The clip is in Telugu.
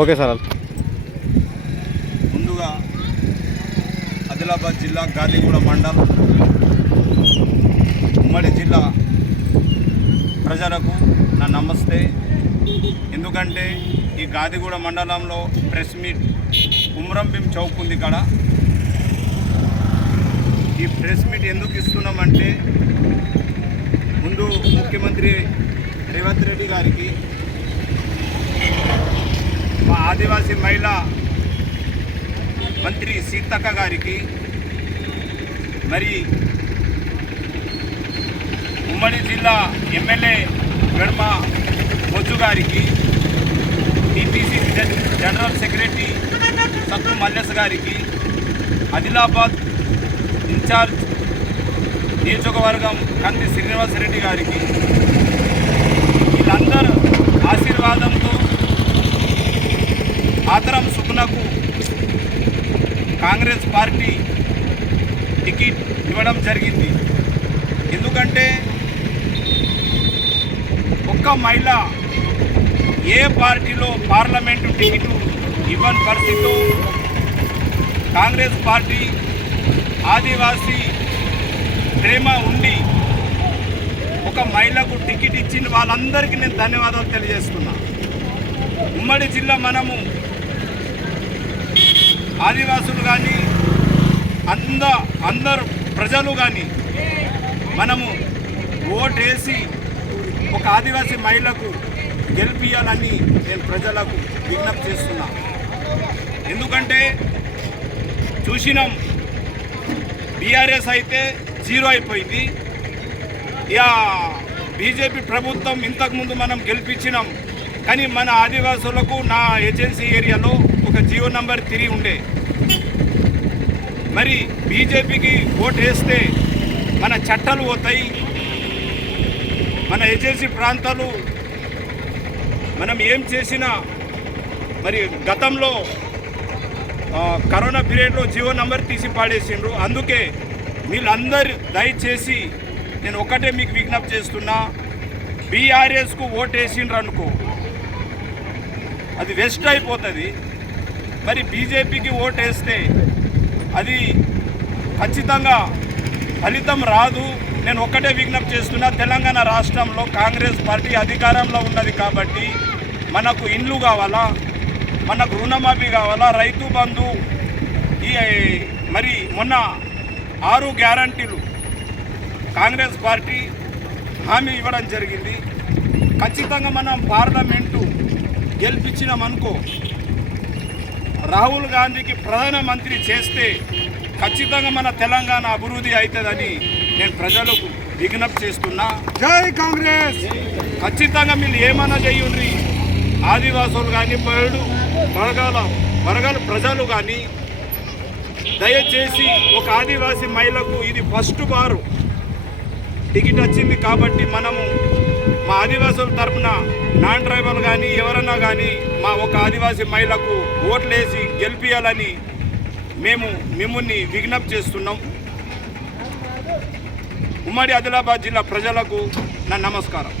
Okay sir. ముందుగా ఆదిలాబాద్ జిల్లా గాదిగూడ మండలం ఉమ్మడి జిల్లా ప్రజలకు నా నమస్తే. ఎందుకంటే ఈ గాదిగూడ మండలంలో ప్రెస్ మీట్ కుమ్రం భీం చౌక్ ఉంది. ఇక్కడ ఈ ప్రెస్ మీట్ ఎందుకు ఇస్తున్నామంటే ముందు ముఖ్యమంత్రి రేవంత్ రెడ్డి గారికి, మా ఆదివాసీ మహిళా మంత్రి సీతక్క గారికి, మరి ఉమ్మడి జిల్లా ఎమ్మెల్యే గడమ బొజ్జు గారికి, టీపీసీ జనరల్ సెక్రటరీ సత్తు మల్లేశ్ గారికి, ఆదిలాబాద్ ఇన్ఛార్జ్ నియోజకవర్గం కంది శ్రీనివాసరెడ్డి గారికి, వీళ్ళందరూ ఆశీర్వాదంతో ఆతరం సుకునకు కాంగ్రెస్ పార్టీ టికెట్ ఇవ్వడం జరిగింది. ఎందుకంటే ఒక్క మహిళ ఏ పార్టీలో పార్లమెంటు టికెట్ ఇవ్వని పరిస్థితిలో కాంగ్రెస్ పార్టీ ఆదివాసీ ప్రేమ ఉండి ఒక మహిళకు టికెట్ ఇచ్చిన వాళ్ళందరికీ నేను ధన్యవాదాలు తెలియజేస్తున్నా. ఉమ్మడి జిల్లా మనము ఆదివాసులు కానీ అందరు ప్రజలు కానీ మనము ఓటేసి ఒక ఆదివాసీ మహిళకు గెలిపియాలని నేను ప్రజలకు విజ్ఞప్తి చేస్తున్నా. ఎందుకంటే చూసినాం, బీఆర్ఎస్ అయితే 0 అయిపోయింది. ఇక బీజేపీ ప్రభుత్వం ఇంతకుముందు మనం గెలిపించినాం, కానీ మన ఆదివాసులకు నా ఏజెన్సీ ఏరియాలో ఒక జీవో నంబర్ 3 ఉండే. మరి బీజేపీకి ఓటు వేస్తే మన చట్టాలు పోతాయి, మన ఏజెన్సీ ప్రాంతాలు మనం ఏం చేసినా. మరి గతంలో కరోనా పీరియడ్లో జీవో నంబర్ తీసి పాడేసిండ్రు. అందుకే వీళ్ళందరూ దయచేసి నేను ఒకటే మీకు విజ్ఞప్తి చేస్తున్నా, బీఆర్ఎస్కు ఓటు వేసిండ్రు అనుకో అది వేస్ట్ అయిపోతుంది. మరి బీజేపీకి ఓటు వేస్తే అది ఖచ్చితంగా ఫలితం రాదు. నేను ఒక్కటే విజ్ఞప్తి చేస్తున్నా, తెలంగాణ రాష్ట్రంలో కాంగ్రెస్ పార్టీ అధికారంలో ఉన్నది కాబట్టి మనకు ఇండ్లు కావాలా, మనకు రుణమాఫీ కావాలా, రైతు బంధు, ఈ మరి మొన్న 6 గ్యారంటీలు కాంగ్రెస్ పార్టీ హామీ ఇవ్వడం జరిగింది. ఖచ్చితంగా మనం పార్లమెంటు గెలిపించినామనుకో, రాహుల్ గాంధీకి ప్రధానమంత్రి చేస్తే ఖచ్చితంగా మన తెలంగాణ అభివృద్ధి అవుతుందని నేను ప్రజలకు విజ్ఞప్తి చేస్తున్నా. జై కాంగ్రెస్. ఖచ్చితంగా మీరు ఏమన్నా చేయండి, ఆదివాసులు కానీ బరగాల ప్రజలు కానీ దయచేసి ఒక ఆదివాసీ మహిళకు ఇది ఫస్ట్ బారు టికెట్ వచ్చింది కాబట్టి మనము మా ఆదివాసుల తరఫున నాన్ ట్రైబల్ కానీ ఎవరన్నా కానీ మా ఒక ఆదివాసీ మహిళకు ఓట్లేసి గెలిపించాలని మేము మిమ్మల్ని విజ్ఞప్తి చేస్తున్నాం. ఉమ్మడి ఆదిలాబాద్ జిల్లా ప్రజలకు నా నమస్కారం.